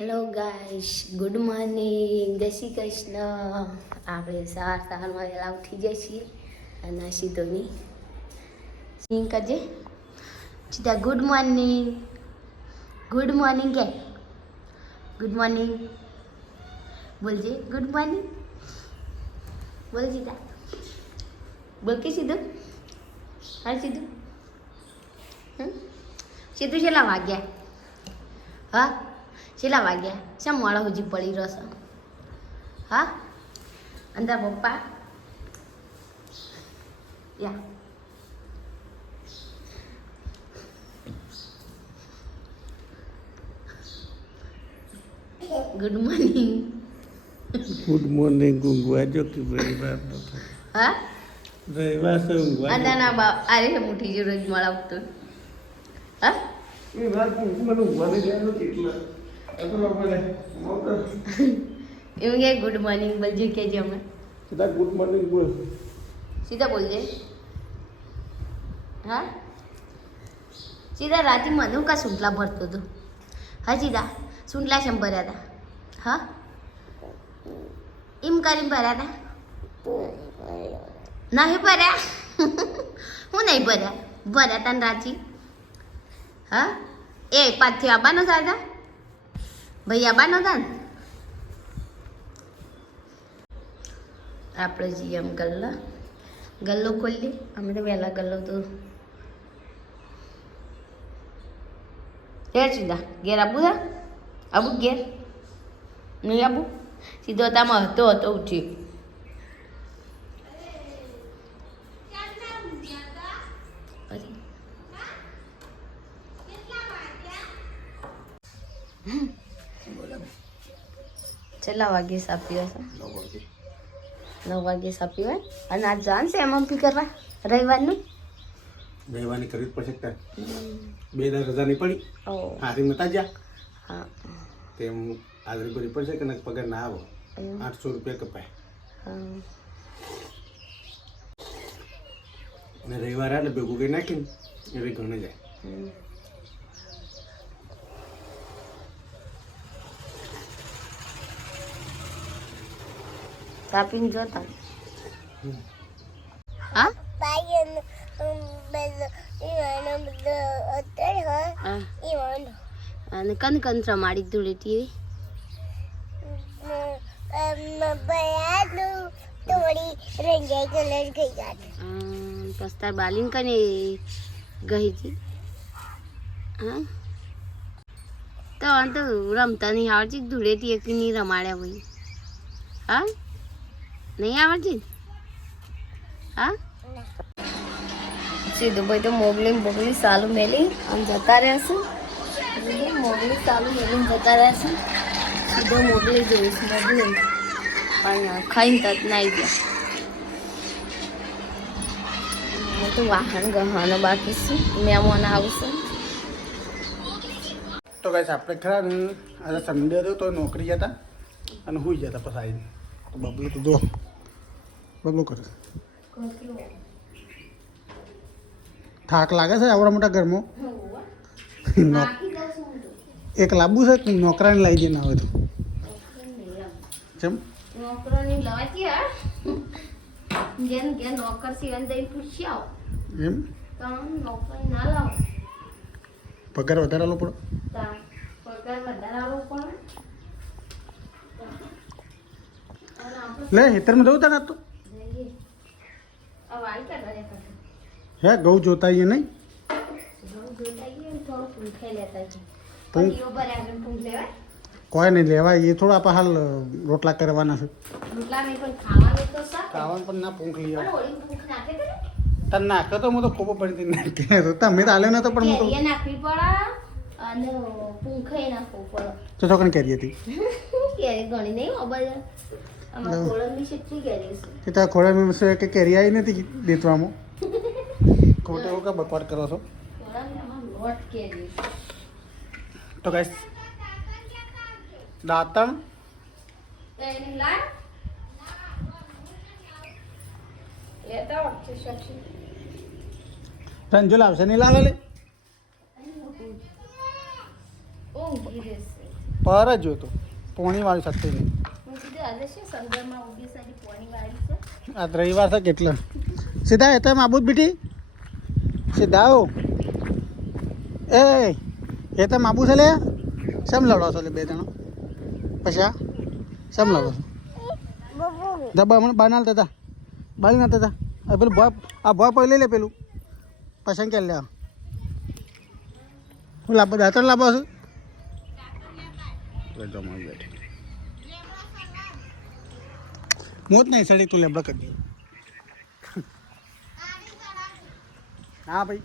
Hello guys good morning જય શ્રી કૃષ્ણ. આપણે સવાર સવારમાં વહેલા ઉઠી જઈએ છીએ અને સીધોની સિંગ કરજે સીધા ગુડ મોર્નિંગ ગુડ મોર્નિંગ કે? ગુડ મોર્નિંગ બોલજે ગુડ મોર્નિંગ બોલ સીધા. બોલ કે સીધું? હા, સીધું? સીધું છેલ્લા વાગ્યા. હા? કેટલા વાગ્યા? શા મોડા હજી પડી રહેશે? હા? અંદર પપ્પા? Yeah. Good morning good morning ઊંઘવા જો કે રવિવાર નો હા? રવિવાર તો ઊંઘવા અંદર ના બા અરે છે મુઠી જ રોજ ઉઠતો. હા? એ વાત મને ઊંઘવા નહીં જાય એમ કે ગુડ મોર્નિંગ બોલજે કે જે અમે સીધા ગુડ મોર્નિંગ બોલ. સીધા બોલજે. હા? સીધા રાતે મને કા સુંટલા ભરતો હતો. હા સીધા સુંટલા શેમ ભર્યા હતા હા? એમ કરીને ભર્યા હતા નહીં ભર્યા? હું નહીં ભર્યા? ભર્યા હતા ને રાચી હા? એ પાછી આવવાનો દાદા ભાઈ બાનો હતા ને આપણે જઈએ એમ ગલ્લા. ગલ્લો ખોલી અમે તો વહેલા ગલ્લો તો ઘેર સીધા. ઘેર આબુ છે આબુ ઘેર? નહીં આબુ સીધો તામાં હતો હતો ઉઠી પછી છેલ્લા વાગે સાપ્યો છે નવ વાગે. સાપી હોય અને આજ જાન છે એમ કરવા? રવિવારનું? રવિવારની કરવી જ પડશે તાર બે દાર રજા નહીં પડી હારી નતા જ્યાં હા. તેમ હાજરી ભરી પડશે કે ના પગાર ના આવો. આઠસો રૂપિયા કપાય. હા. અને રવિવાર આવે ભેગું કરી નાખીને એટલે ઘણે જાય. સાપીને જોતા. હા. અને કન કન રમાડી ધૂળેટી પસ્તાર બાલીન કને ગઈ હતી? હા? તો રમતા નહીં આવડતી ધૂળેટી એક નહીં રમાડ્યા ભાઈ હા? નહીં આવડતી? હા? સીધું ભાઈ તો મોગલી મોગલી સાલું મેલી આમ જતા રહેશે. મોગલી સાલું મેલી જતા રહેશે. સીધો મોગલી જોઈશ મોગલી. પણ ખાઈને તત નાઈ ગયા. હું તો વાહન ગહવાનો બાકી છે. મહેમાન આવશે. તો ગાઈસ આપણે ખરા આજે હતો તો નોકરી જતા અને હુઈ જતા પછી આવીને. બબલું તો જો. બબલું કરે. થાક લાગે છે આવડા મોટા ઘરમાં? એક લાંબુ છે નોકરાને લઈ જઈને આવે તો? જેમ? નોકરોની લવાતી હા. જેન કે નોકર સિવાય જઈને પૂછી આવો. એમ? તો નોકર ના લાવો. પગાર વધારે આલો પડે પગાર વધારે આવવો પડે અને આપણે લે હેતરમાં જવું તારે તો? હે ઘઉં જોતા આવીએ નહીં? કોઈ નહીં લેવાય એ થોડા આપણે હાલ રોટલા કરવાના છે. ખાવાનું તો સા ખાવાનું પણ ના પૂંખ લઈ આવે. તને નાખે તો હું તો ખોબો પડી નાખે તો તમે તો હાલ્યો નતો પણ હું તો નાખવી પડે અને પૂંખે નાખવું પડે. તો છોકરાને કેરી હતી. કેરી ઘણી નહીં કેટલી કેરી છે કે કેરી આવી નથી દેતવામાં. ખોટે એવું કા બકવાટ કરો છો? તો ગાઈસ દાંતણ? રંજુલ આવશે નહીં લાવે પર જ જોતો પોણીવાળી સત્તી નહીં. હું કીધું આજે રવિવાર છે કેટલો? સીધા એ તમે આબુ બીટી? સીધા આવો. એ એ તમે આબુ છે લે. શેમ લડો છો લે બે જણો? પછી? આ શેમ લડો છો? દબા હમણાં બાનાલ હતા બાલી ના હતા હવે પેલું ભોય આ ભોય પડી લઈ લે પેલું. પસંદ કે લે હું લાભો દાંતણ લાભો છું. બેઠી. મોત નહીં સડી તું લે કરી દે. હા ભાઈ.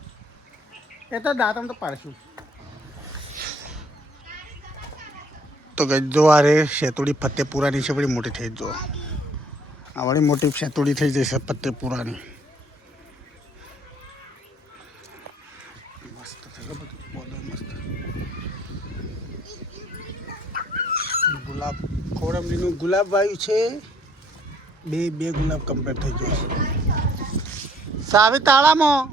એ તો દાંતમ તો પાડશું. તો ગજો જો આ રે શેતુડી ફતેપુરાની છે બડી મોટી થઈ જ આ વળી મોટી શેતુડી થઈ જશે ફતેપુરાની. મસ્ત મસ્ત. ગુલાબ કોરમલીનું ગુલાબ વાયુ છે. બે બે ગુલાબ કમ્પ્લીટ થઈ ગયો છે સાવી તાળામાં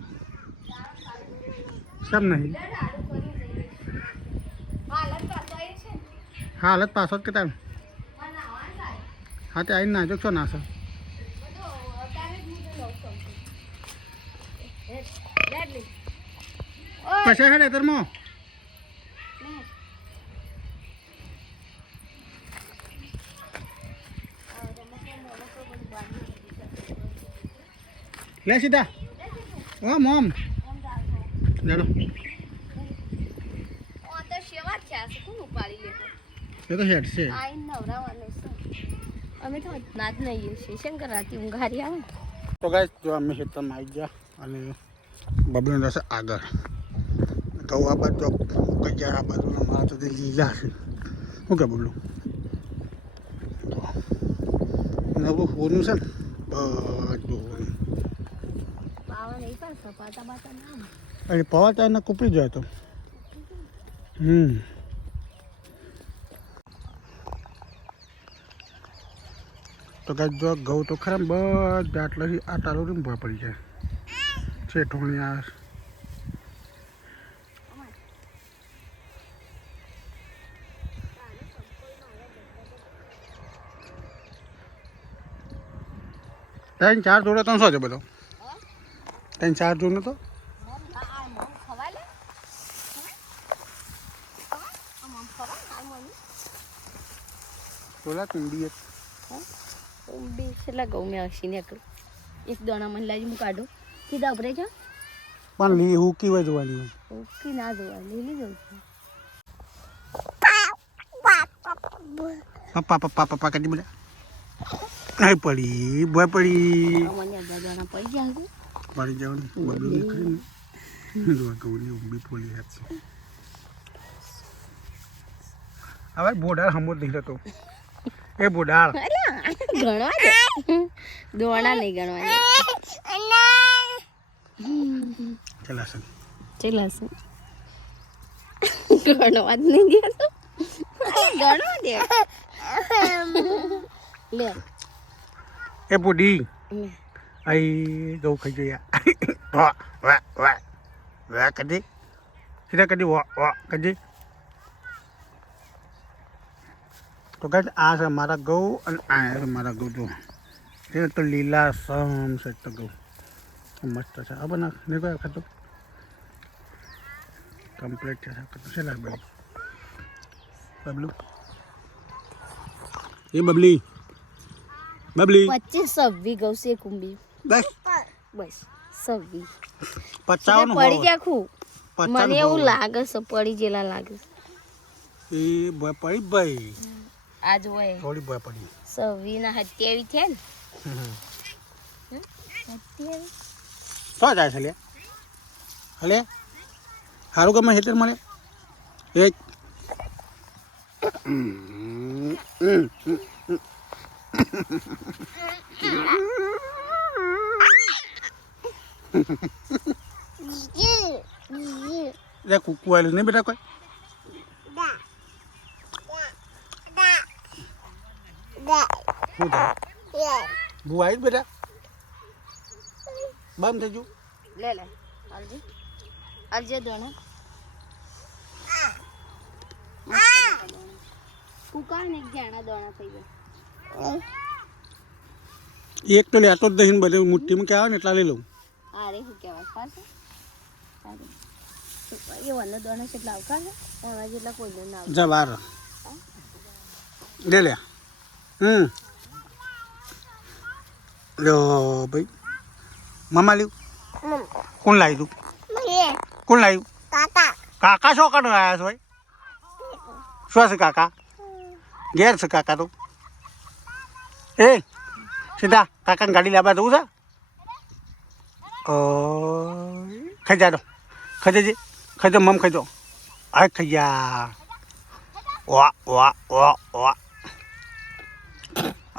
સમ નહીં હા હાલત પાછો જ કે તાર હા તે આવીને નાજો છો નાશે પછી હેડે તરમો લે સીધા. ઓ મોમ. જાડો એ તો હેડ છે. અમે તો ના જ નહીં છીએ. શંકર રાતી ઊંઘારી આવે? તો ગાય જો અમે ખેતરમાં આવી ગયા અને બબલું રહેશે આગળ. તો આ બાજુ કઈ આ બાજુના મારા તો લીલા છે. શું કે બબલું? તો નવું હોનું છે ને? બધું. પાવા પવાતા પણ સપાતા બાતા ના અને પવા ચાયને કૂપી જાય તો. હમ. તો કાંઈ જો ઘઉં તો ખરા બધા આટલાથી આ તારો ભાવ પડી જાય. શેઠોણી આ ત્રણ ચાર જોડે ત્રણસો છે બધો. ત્રણ ચાર જોડે તો બોલા કુંડી બે છેલ્લા ગૌ મેં હસી ને એક દાણા મને લાજી હું કાઢું સીધા ઉપરે જા પણ લી હુકી હોય જોવાની હોય. ઓકે ના જોવા લીલી છું પપ્પા પપ્પા પપ્પા કરી અહીં પડી, બોય પડી. મને દાણા પડી ગયા પડી જવાનું બબલું નીકળી ને. જોવા ગૌરી ઊંઘી પોલી હાથ છે. હવે બોડાળ હમો જ નહીં તો એ બોડાળ. ગણવા દે દોણા નહીં ગણવા દે ચલાશે. ચેલા છે ગણવા જ નહીં દે તો ગણવા દે લે એ બુડી લે. અહીં ગૌ ખાઈ જઈએ વાહ વાહ વાહ વાહ કદી સીધા કદી વાહ વાહ કદી તો કઈ આ છે મારા ઘઉં અને આ છે મારા ઘઉં જો એ તો લીલા સમ છે તો ઘઉં મસ્ત છે આ બના ને કોઈ ખાતો કમ્પ્લીટ છે ખાતો છે લાગ બબલી બબલું એ બબલી બબલી પચીસ છવ્વીસ ગૌ છે કુંબી બસ બસ છવ્વીસ પચાવન પડી ગયા ખું મને એવું લાગે છે પડી જેલા લાગે છે. એ બોય પડી ભાઈ. આ જોવે થોડી બોય પડી. સવી ના? હત્યાવી છે ને હત્યાવી તો જાય છે લે. હલે? હારું ગમે હેતર મળે એક. લે કુકુ આવેલું નહીં બેટા કોઈ શું થાય ભૂ આવી બેટા બંધ થઈ ગયું લે લે હાલજે હાલજે દોણા કાઢ ઘેણા દોણા થઈ ગયા એક તો લેતો જ નહીં બધે મુઠ્ઠીમાં કે આવે ને એટલા લઈ લઉં અરે શું કહેવાય? પાસે સારું. એ દોણા કેટલા આવકાર છે? એમાં જેટલા કોઈ ના આવે જા બાર. લે લે. હમ. લ્યો ભાઈ. મામા લ્યું. કોણ લાવ્યું કોણ લાવ્યું? કાકા. કાકા શું કાઢો આવ્યા છો શું છે કાકા? ઘેર છે કાકા તો? એ સીધા કાકાને ગાડી લાવવા જવું છે? ઓ ખાઈ જાડો ખાઈ જજે. ખાઈ જાઓ મમ ખાઈ જાઓ આ ખાઈ જા. વા વા વા વાહ.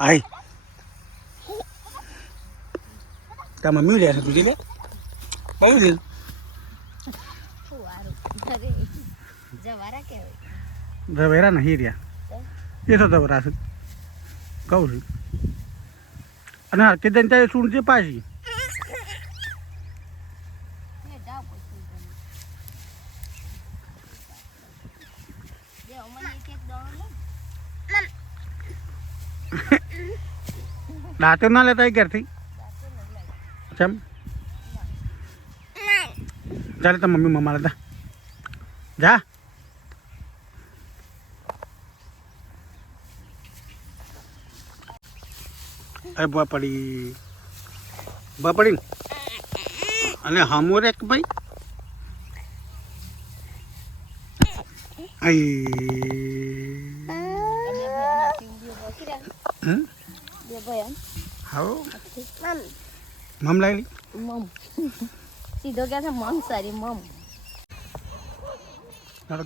આઈ તાર મમ્મી લે તું લે બાયું લે જવારા નહીં રહ્યા. એ તો ધવરા છે. કહું છું. અને હરકે જનતા સૂણ છે પાછી લે જાઓ પછી તમે. દેવો મને એક એક દોણો લે દાંતો ના લેતા ક્યારથી કેમ ચાલે તો મમ્મી મમ્મા લેતા. જા. એ ભૂવા પડી ભૂવા પડી ને અને હમો રે કે ભાઈ આઈ હમ બે ભાઈ હાઉ મમ મમ લાવી મમ સીધો કે છે મમ સારી મમ મારો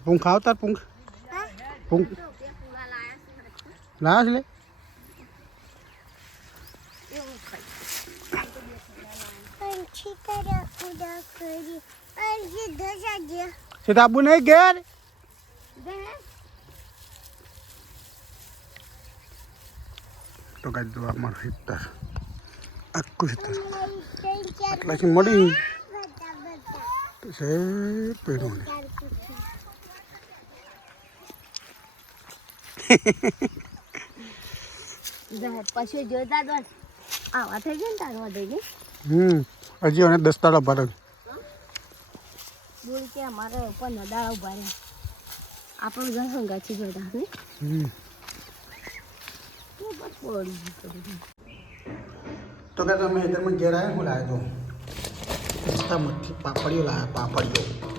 દે લે ખેદવા માટે કહેશે પૈસા શું દેતી ઊભી રહેતી પૂંખ આવતા પૂંખ પૂંખ લાયા છે આબુ નહીં ઘેર તો કાંઈ જોવા મળે સિત્તર આખું સિત્તર આટલાથી મળી પેલું પછી જોતા તો આવા થઈ ગયા ને તારવા થઈ હમ હજી અને દસ તાળા ભરે બોલ કે અમારે ઉપર નદાળા ઊભા રહે. આપણું ઘર હંગાથી જોતા ને તો કે તમે ઇધરમાં ઘેર આવ્યા હું લાવ્યો તો? રસ્તા પાપડીઓ લાવ્યા પાપડીઓ.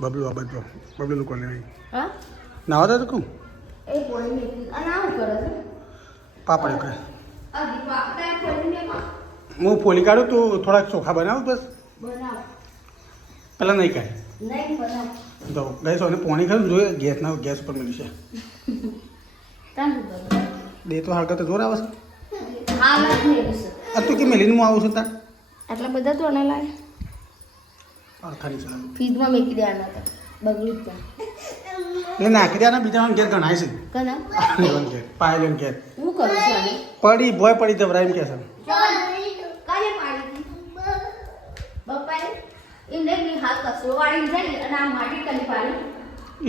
બબલું આ બધું બબલું કોને હા? નાવા દે તો કહું? એ કોઈ મેકી અને આવું કરે છે. પાપડ કરે. હું ફોલી કાઢું તું થોડાક ચોખા બનાવ બસ. બનાવ. પહેલાં નહીં કાઢ નહીં બનાવ. તો ગેસ અને પાણી ખાયું જોઈએ ગેસના ગેસ પર મળી છે. દે તો હાલ તો જોર આવે છે. નહીં આ તું કે મેલીને હું આવું છું તાર? આટલા બધા તો ના લાગે ફ્રીજમાં મેકી દેવાના હતા. બગડ્યું જ એટલે નાખી દેવાના બીજા ઘેર ગણાય છે. કના ઘેર પાયલેન ઘેર હું કરું છું પડી ભોય પડી જબરા એમ કે છે.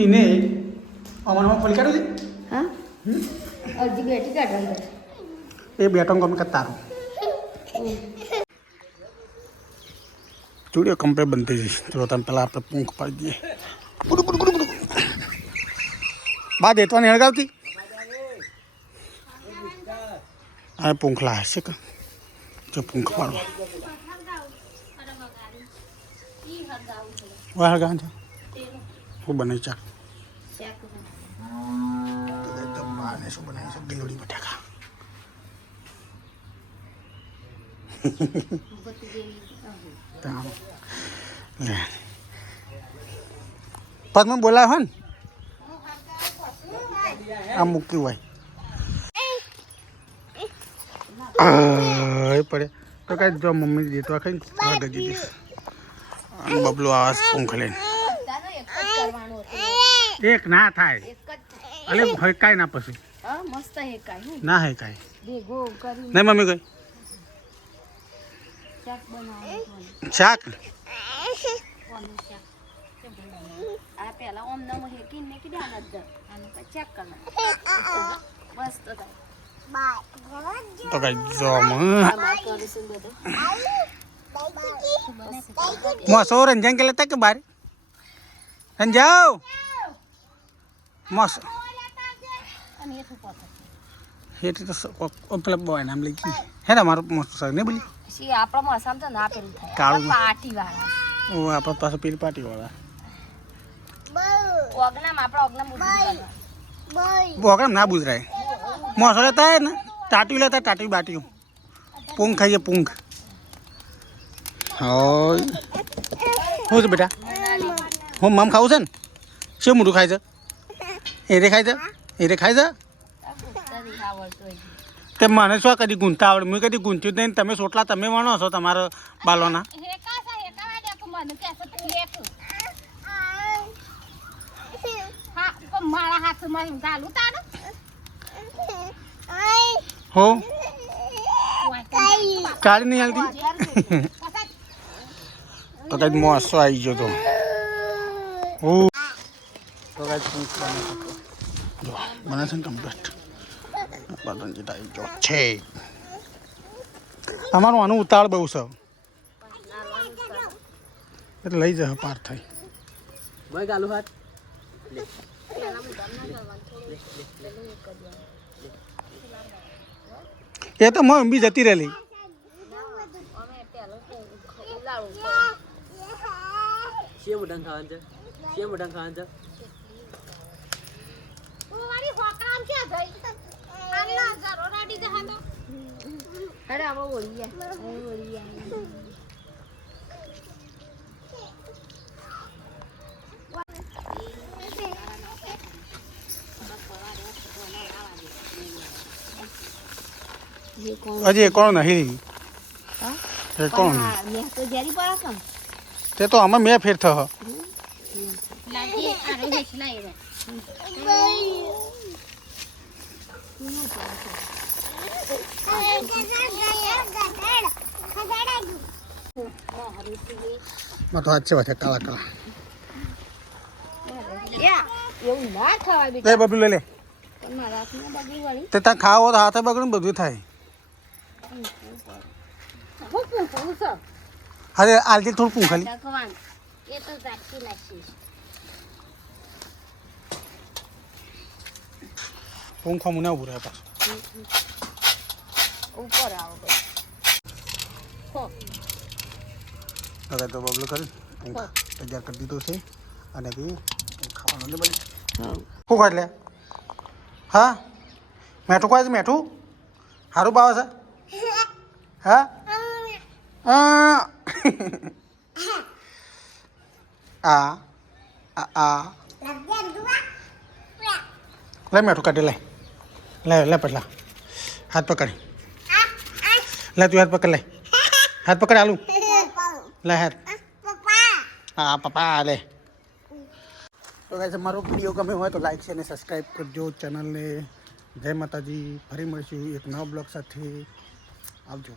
એને અમારમાં કાઢું હા? છે અડધી બેઠી કાઢવાની એ બેટો ગમે કે તારું ચૂડીઓ કમ્પ્લેટ બંધ થઈ જશે જો તમે પેલા આપણે પૂંખ પાડી દઈએ ગુડુ ગુડુ ગુડુ ગુડુ બા દેતવાની હળગાવતી આ પૂંખ લાવે છે કે જો પૂંખ પાડવા વાહ હળગાવ છે હું બનાવી ચા તો બાને શું બનાવી છે ગીલોડી બટાકા તામ. લે. પછી મને બોલાવે ને. આ મૂક્યું હોય. એ પડે. તો કાંઈ જો મમ્મી જીતો ખાઈ ને ગજી દઈશ અને બબલો આવાસ પૂંખ લઈને એક ના થાય. અલે હકાય ના પછી. ના? હકાય ભેગો નહીં મમ્મી કઈ. શાક આ પેલા ઓમ નમ હેકીને ને કીધા અંદર અને પછી ચેક કરવાનું મસ્ત થાય તો કઈ જો મ મોસો અને તો પેલા બોય નામ ગઈ હે ને મારું મોસ સર ને બોલી પછી આપણો મસામ તો ના પેલું થાય. કાળું. પાટી વાળા ઓ આપણા પાસે પેલ પાટી વાળા ઓગનામ આપણા ઓગનામ ઉડી બોકડમ ના બુજરાય મોસો લેતા હે ને? ટાટી લેતા ટાટી બાટી પૂંગ ખાઈએ પૂંગ હોય. શું છે બેટા? હું મમ ખાવું છે ને? શું મોટું ખાય છે? એ રે ખાય છે? એ રે ખાય છે તે મને શું કદી ગુંથતા આવડે મેં કદી ગુંથ્યું નહીં તમે સોટલા તમે વણો છો તમારા બાલોના. હો કાઢી નહીં હાલતી? તો. કઈ મોસો આવી ગયો તો. હું. તો કઈ મને છે. કમ્પ્લીટ બટન જીત જો છે. અમારું આનું ઉતાળ બહુ છે. એટલે લઈ જાય પાર થઈ. એ તો મેં બી જતી રહેલી. શેમ મોઢાં ખાવાનું છે? શેમ મોઢાં ખાવાનું છે? અરે આમાં બોલી જાય બોલી જાય હજી કોણ નહીં? કોણ? તે તો આમાં મેં ફેર થયો. તો છે વાત કાળા કાળા. લે બેટા બબલું લઈ લે. તે ત્યાં ખાવો તો હાથે બગડે બધું થાય. અરે આલતી થોડું પૂં ખાલી. એ તો ઝાટકી નાખીશ પૂં ખામું ના ઉભું રહે પાછું. ઉપર આવો હવે તો બબલું કરી તૈયાર કરી દીધું છે. અને બી ખાવાનું ને શું ખાય લે હા? મેઠું ખાય છે મેઠું? સારું ભાવે છે? હા? આ આ લે મેઠું કાઢી લે. લે લે પટલા હાથ પકડ. લે, તું હાથ પકડ, લે. હાથ પકડ, આલુ. લે, હાથ. હા, પપ્પા લે. તો ગાઈસ અમારો વીડિયો ગમે હોય તો લાઈક છે અને સબસ્ક્રાઈબ કરજો ચેનલને જય માતાજી. ફરી મળીશું એક નવા બ્લોગ સાથે. આવજો.